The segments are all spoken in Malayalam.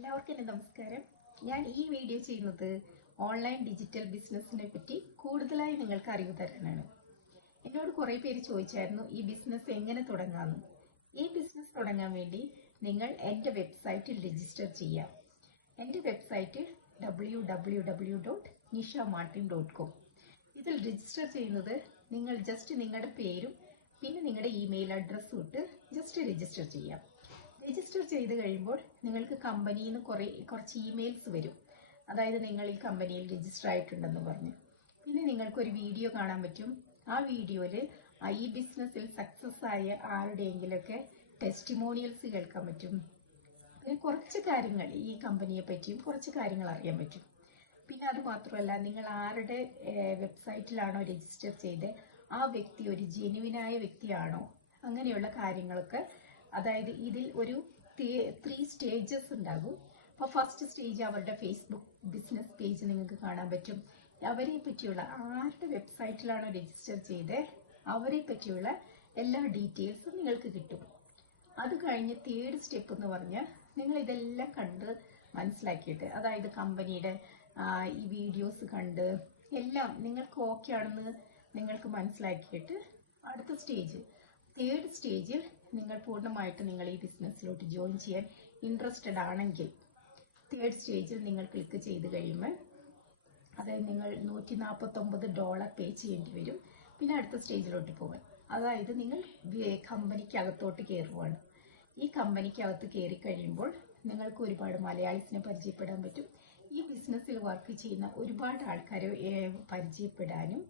എല്ലാവർക്കും എൻ്റെ നമസ്കാരം. ഞാൻ ഈ വീഡിയോ ചെയ്യുന്നത് ഓൺലൈൻ ഡിജിറ്റൽ ബിസിനസ്സിനെ പറ്റി കൂടുതലായി നിങ്ങൾക്ക് അറിവ് തരാനാണ്. എന്നോട് കുറേ പേര് ചോദിച്ചായിരുന്നു ഈ ബിസിനസ് എങ്ങനെ തുടങ്ങാമെന്ന്. ഈ ബിസിനസ് തുടങ്ങാൻ വേണ്ടി നിങ്ങൾ എൻ്റെ വെബ്സൈറ്റിൽ രജിസ്റ്റർ ചെയ്യാം. എൻ്റെ വെബ്സൈറ്റ് www.nishamartin.com. ഇതിൽ രജിസ്റ്റർ ചെയ്യുന്നത് നിങ്ങൾ ജസ്റ്റ് നിങ്ങളുടെ പേരും പിന്നെ നിങ്ങളുടെ ഇമെയിൽ അഡ്രസ്സും ഇട്ട് ജസ്റ്റ് രജിസ്റ്റർ ചെയ്യാം. രജിസ്റ്റർ ചെയ്ത് കഴിയുമ്പോൾ നിങ്ങൾക്ക് കമ്പനിയിൽ നിന്ന് കുറച്ച് ഇമെയിൽസ് വരും. അതായത് നിങ്ങൾ ഈ കമ്പനിയിൽ രജിസ്റ്റർ ആയിട്ടുണ്ടെന്ന് പറഞ്ഞു. പിന്നെ നിങ്ങൾക്കൊരു വീഡിയോ കാണാൻ പറ്റും. ആ വീഡിയോയിൽ ഈ ബിസിനസ്സിൽ സക്സസ് ആയ ആരുടെയെങ്കിലൊക്കെ ടെസ്റ്റിമോണിയൽസ് കേൾക്കാൻ പറ്റും. പിന്നെ കുറച്ച് കാര്യങ്ങൾ ഈ കമ്പനിയെ പറ്റിയും കുറച്ച് കാര്യങ്ങൾ അറിയാൻ പറ്റും. പിന്നെ അത് മാത്രമല്ല, നിങ്ങൾ ആരുടെ വെബ്സൈറ്റിലാണോ രജിസ്റ്റർ ചെയ്ത് ആ വ്യക്തി ഒരു ജെനുവിനായ വ്യക്തിയാണോ, അങ്ങനെയുള്ള കാര്യങ്ങളൊക്കെ. അതായത് ഇതിൽ ഒരു 3 സ്റ്റേജസ് ഉണ്ടാകും. അപ്പോൾ ഫസ്റ്റ് സ്റ്റേജ് അവരുടെ ഫേസ്ബുക്ക് ബിസിനസ് പേജ് നിങ്ങൾക്ക് കാണാൻ പറ്റും. അവരെ പറ്റിയുള്ള ആരുടെ വെബ്സൈറ്റിലാണോ രജിസ്റ്റർ ചെയ്ത് അവരെ പറ്റിയുള്ള എല്ലാ ഡീറ്റെയിൽസും നിങ്ങൾക്ക് കിട്ടും. അത് കഴിഞ്ഞ് 3rd സ്റ്റെപ്പ് എന്ന് പറഞ്ഞാൽ നിങ്ങൾ ഇതെല്ലാം കണ്ട് മനസ്സിലാക്കിയിട്ട്, അതായത് കമ്പനിയുടെ ഈ വീഡിയോസ് കണ്ട് എല്ലാം നിങ്ങൾക്ക് ഓക്കെ ആണെന്ന് നിങ്ങൾക്ക് മനസ്സിലാക്കിയിട്ട് അടുത്ത സ്റ്റേജ് 3rd സ്റ്റേജിൽ നിങ്ങൾ പൂർണ്ണമായിട്ട് നിങ്ങൾ ഈ ബിസിനസ്സിലോട്ട് ജോയിൻ ചെയ്യാൻ ഇൻട്രസ്റ്റഡ് ആണെങ്കിൽ 3rd സ്റ്റേജിൽ നിങ്ങൾ ക്ലിക്ക് ചെയ്ത് കഴിയുമ്പോൾ അതായത് നിങ്ങൾ $149 പേ ചെയ്യേണ്ടി വരും. പിന്നെ അടുത്ത സ്റ്റേജിലോട്ട് പോകാൻ, അതായത് നിങ്ങൾ കമ്പനിക്കകത്തോട്ട് കയറുവാണ്. ഈ കമ്പനിക്കകത്ത് കയറി കഴിയുമ്പോൾ നിങ്ങൾക്ക് ഒരുപാട് മലയാളീസിനെ പരിചയപ്പെടാൻ പറ്റും. ഈ ബിസിനസ്സിൽ വർക്ക് ചെയ്യുന്ന ഒരുപാട് ആൾക്കാരെ പരിചയപ്പെടാനും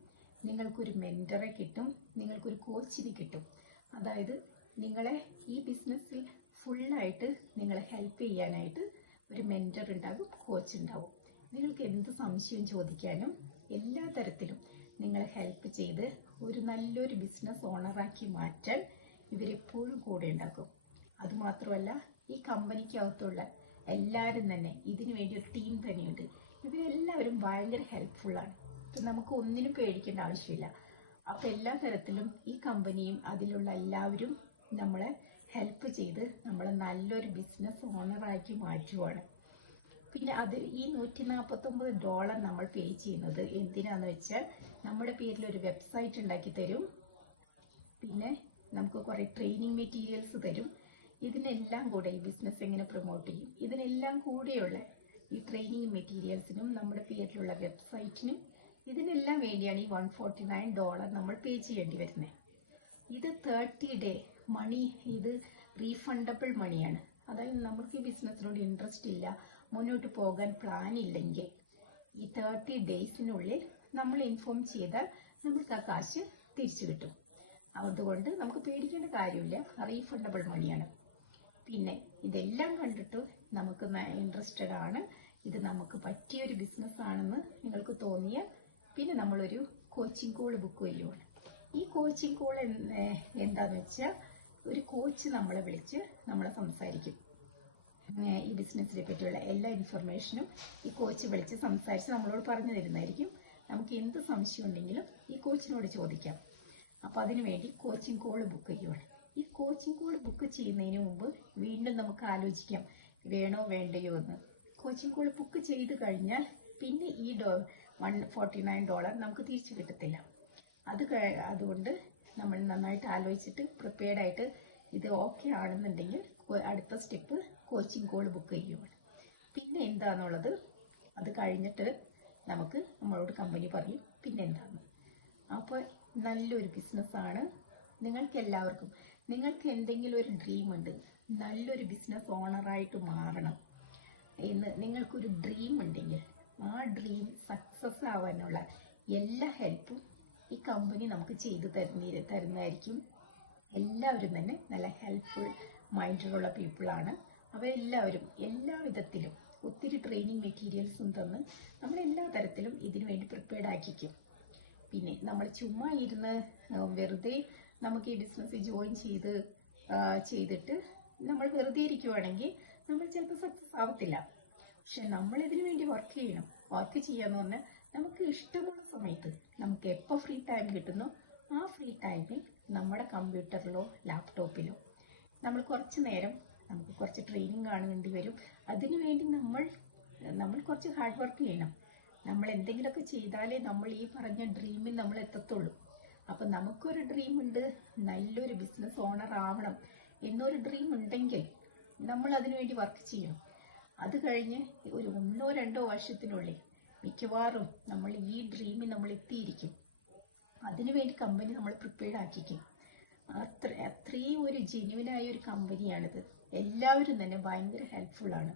നിങ്ങൾക്കൊരു മെന്ററെ കിട്ടും, നിങ്ങൾക്കൊരു കോച്ചിനെ കിട്ടും. അതായത് നിങ്ങളെ ഈ ബിസിനസ്സിൽ ഫുള്ളായിട്ട് നിങ്ങളെ ഹെൽപ്പ് ചെയ്യാനായിട്ട് ഒരു മെന്റർ ഉണ്ടാകും, കോച്ച് ഉണ്ടാവും. നിങ്ങൾക്ക് എന്ത് സംശയം ചോദിക്കാനും എല്ലാ തരത്തിലും നിങ്ങളെ ഹെൽപ്പ് ചെയ്ത് ഒരു നല്ലൊരു ബിസിനസ് ഓണറാക്കി മാറ്റാൻ ഇവരെപ്പോഴും കൂടെ ഉണ്ടാക്കും. അതുമാത്രമല്ല, ഈ കമ്പനിക്കകത്തുള്ള എല്ലാവരും തന്നെ ഇതിനു വേണ്ടി ഒരു ടീം തന്നെയുണ്ട്. ഇവരെല്ലാവരും ഭയങ്കര ഹെൽപ്ഫുള്ളാണ്. അപ്പം നമുക്ക് ഒന്നിനും പേടിക്കേണ്ട ആവശ്യമില്ല. അപ്പം എല്ലാ തരത്തിലും ഈ കമ്പനിയും അതിലുള്ള എല്ലാവരും നമ്മളെ ഹെൽപ്പ് ചെയ്ത് നമ്മളെ നല്ലൊരു ബിസിനസ് ഓണറാക്കി മാറ്റുവാണ്. പിന്നെ ഈ $149 നമ്മൾ പേ ചെയ്യുന്നത് എന്തിനാന്ന് വെച്ചാൽ നമ്മുടെ പേരിൽ ഒരു വെബ്സൈറ്റ് ഉണ്ടാക്കി തരും. പിന്നെ നമുക്ക് കുറേ ട്രെയിനിങ് മെറ്റീരിയൽസ് തരും. ഇതിനെല്ലാം കൂടെ ഈ ബിസിനസ് എങ്ങനെ പ്രൊമോട്ട് ചെയ്യും, ഇതിനെല്ലാം കൂടെയുള്ള ഈ ട്രെയിനിങ് മെറ്റീരിയൽസിനും നമ്മുടെ പേരിലുള്ള വെബ്സൈറ്റിനും ഇതിനെല്ലാം വേണ്ടിയാണ് ഈ $149 നമ്മൾ പേ ചെയ്യേണ്ടി വരുന്നത്. ഇത് 30 ഡേ മണി, ഇത് റീഫണ്ടബിൾ മണിയാണ്. അതായത് നമുക്ക് ഈ ബിസിനസ്സിനോട് ഇൻട്രസ്റ്റ് ഇല്ല, മുന്നോട്ട് പോകാൻ പ്ലാൻ ഇല്ലെങ്കിൽ ഈ 30 ഡേയ്സിനുള്ളിൽ നമ്മൾ ഇൻഫോം ചെയ്താൽ നമുക്ക് ആ കാശ് തിരിച്ചു കിട്ടും. അതുകൊണ്ട് നമുക്ക് പേടിക്കേണ്ട കാര്യമില്ല, റീഫണ്ടബിൾ മണിയാണ്. പിന്നെ ഇതെല്ലാം കണ്ടിട്ട് നമുക്ക് ഇൻട്രസ്റ്റഡ് ആണ്, ഇത് നമുക്ക് പറ്റിയൊരു ബിസിനസ് ആണെന്ന് നിങ്ങൾക്ക് തോന്നിയാൽ പിന്നെ നമ്മളൊരു കോച്ചിങ് കോൾ ബുക്ക് ചെയ്യുവാണ്. ഈ കോച്ചിങ് കോൾ എന്താന്ന് വെച്ചാൽ ഒരു കോച്ച് നമ്മളെ വിളിച്ച് നമ്മളെ സംസാരിക്കും. ഈ ബിസിനസ്സിനെ പറ്റിയുള്ള എല്ലാ ഇൻഫർമേഷനും ഈ കോച്ച് വിളിച്ച് സംസാരിച്ച് നമ്മളോട് പറഞ്ഞു തരുന്നതായിരിക്കും. നമുക്ക് എന്ത് സംശയം ഉണ്ടെങ്കിലും ഈ കോച്ചിനോട് ചോദിക്കാം. അപ്പോൾ അതിനുവേണ്ടി കോച്ചിങ് കോൾ ബുക്ക് ചെയ്യുവാണ്. ഈ കോച്ചിങ് കോൾ ബുക്ക് ചെയ്യുന്നതിന് മുമ്പ് വീണ്ടും നമുക്ക് ആലോചിക്കാം വേണോ വേണ്ടയോ എന്ന്. കോച്ചിങ് കോൾ ബുക്ക് ചെയ്ത് കഴിഞ്ഞാൽ പിന്നെ ഈ $149 നമുക്ക് തിരിച്ചു കിട്ടത്തില്ല. അതുകൊണ്ട് നമ്മൾ നന്നായിട്ട് ആലോചിച്ചിട്ട് പ്രിപ്പയർഡ് ആയിട്ട് ഇത് ഓക്കെ ആണെന്നുണ്ടെങ്കിൽ അടുത്ത സ്റ്റെപ്പ് കോച്ചിങ് കോൾ ബുക്ക് ചെയ്യുവാണ്. പിന്നെ എന്താണെന്നുള്ളത് അത് കഴിഞ്ഞിട്ട് നമ്മളോട് കമ്പനി പറയും പിന്നെ എന്താണെന്ന്. അപ്പോൾ നല്ലൊരു ബിസിനസ്സാണ്. നിങ്ങൾക്ക് എല്ലാവർക്കും, നിങ്ങൾക്ക് എന്തെങ്കിലും ഒരു ഡ്രീം ഉണ്ട്, നല്ലൊരു ബിസിനസ് ഓണറായിട്ട് മാറണം എന്ന് നിങ്ങൾക്കൊരു ഡ്രീം ഉണ്ടെങ്കിൽ ആ ഡ്രീം സക്സസ് ആവാനുള്ള എല്ലാ ഹെൽപ്പും ഈ കമ്പനി നമുക്ക് ചെയ്തു തരുന്നതായിരിക്കും. എല്ലാവരും തന്നെ നല്ല ഹെൽപ്ഫുൾ മൈൻഡിലുള്ള പീപ്പിളാണ്. അവരെല്ലാവരും എല്ലാ വിധത്തിലും ഒത്തിരി ട്രെയിനിങ് മെറ്റീരിയൽസും തന്ന് നമ്മളെല്ലാ തരത്തിലും ഇതിനു വേണ്ടി പ്രിപ്പയർഡ് ആക്കിക്കും. പിന്നെ നമ്മൾ ചുമ്മാ ഇരുന്ന് വെറുതെ നമുക്ക് ഈ ബിസിനസ്സിൽ ജോയിൻ ചെയ്തിട്ട് നമ്മൾ വെറുതെ ഇരിക്കുവാണെങ്കിൽ നമ്മൾ ചിലപ്പോൾ സക്സസ് ആവത്തില്ല. പക്ഷെ നമ്മൾ ഇതിനു വേണ്ടി വർക്ക് ചെയ്യാന്ന് പറഞ്ഞാൽ നമുക്ക് ഇഷ്ടമുള്ള സമയത്ത് നമുക്ക് എപ്പോൾ ഫ്രീ ടൈം കിട്ടുന്നോ ആ ഫ്രീ ടൈമിൽ നമ്മുടെ കമ്പ്യൂട്ടറിലോ ലാപ്ടോപ്പിലോ നമ്മൾ കുറച്ച് നേരം നമുക്ക് കുറച്ച് ട്രെയിനിങ് കാണേണ്ടി വരും. അതിനുവേണ്ടി നമ്മൾ കുറച്ച് ഹാർഡ് വർക്ക് ചെയ്യണം. നമ്മൾ എന്തെങ്കിലുമൊക്കെ ചെയ്താലേ നമ്മൾ ഈ പറഞ്ഞ ഡ്രീമിൽ നമ്മൾ എത്തത്തുള്ളൂ. അപ്പം നമുക്കൊരു ഡ്രീം ഉണ്ട്, നല്ലൊരു ബിസിനസ് ഓണർ ആവണം എന്നൊരു ഡ്രീം ഉണ്ടെങ്കിൽ നമ്മൾ അതിനുവേണ്ടി വർക്ക് ചെയ്യണം. അത് കഴിഞ്ഞ് ഒരു 1-2 വർഷത്തിനുള്ളിൽ മിക്കവാറും നമ്മൾ ഈ ഡ്രീമിൽ നമ്മൾ എത്തിയിരിക്കും. അതിനുവേണ്ടി കമ്പനി നമ്മൾ പ്രിപ്പയർഡ് ആക്കിക്കും. അത്രയും ഒരു ജെന്യുവനായ ഒരു കമ്പനിയാണിത്. എല്ലാവരും തന്നെ ഭയങ്കര ഹെൽപ്ഫുൾ ആണ്.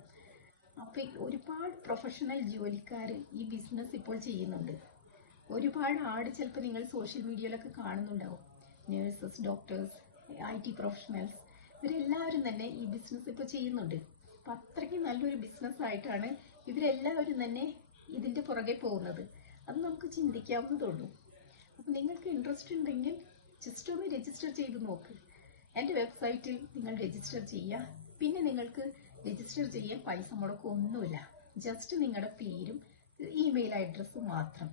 അപ്പം ഒരുപാട് പ്രൊഫഷണൽ ജോലിക്കാർ ഈ ബിസിനസ് ഇപ്പോൾ ചെയ്യുന്നുണ്ട്. ഒരുപാട് ആട് ചിലപ്പോൾ നിങ്ങൾ സോഷ്യൽ മീഡിയയിലൊക്കെ കാണുന്നുണ്ടാവും. നേഴ്സസ്, ഡോക്ടേഴ്സ്, IT പ്രൊഫഷണൽസ്, ഇവരെല്ലാവരും തന്നെ ഈ ബിസിനസ് ഇപ്പോൾ ചെയ്യുന്നുണ്ട്. അപ്പം അത്രയ്ക്ക് നല്ലൊരു ബിസിനസ് ആയിട്ടാണ് ഇവരെല്ലാവരും തന്നെ ഇതിൻ്റെ പുറകെ പോകുന്നത്. അത് നമുക്ക് ചിന്തിക്കാവുന്നതുള്ളൂ. അപ്പം നിങ്ങൾക്ക് ഇൻട്രസ്റ്റ് ഉണ്ടെങ്കിൽ ജസ്റ്റ് ഒന്ന് രജിസ്റ്റർ ചെയ്ത് നോക്ക്. എൻ്റെ വെബ്സൈറ്റിൽ നിങ്ങൾ രജിസ്റ്റർ ചെയ്യുക. പിന്നെ നിങ്ങൾക്ക് രജിസ്റ്റർ ചെയ്യാൻ പൈസ മുടക്കൊന്നുമില്ല. ജസ്റ്റ് നിങ്ങളുടെ പേരും ഇമെയിൽ അഡ്രസ്സും മാത്രം.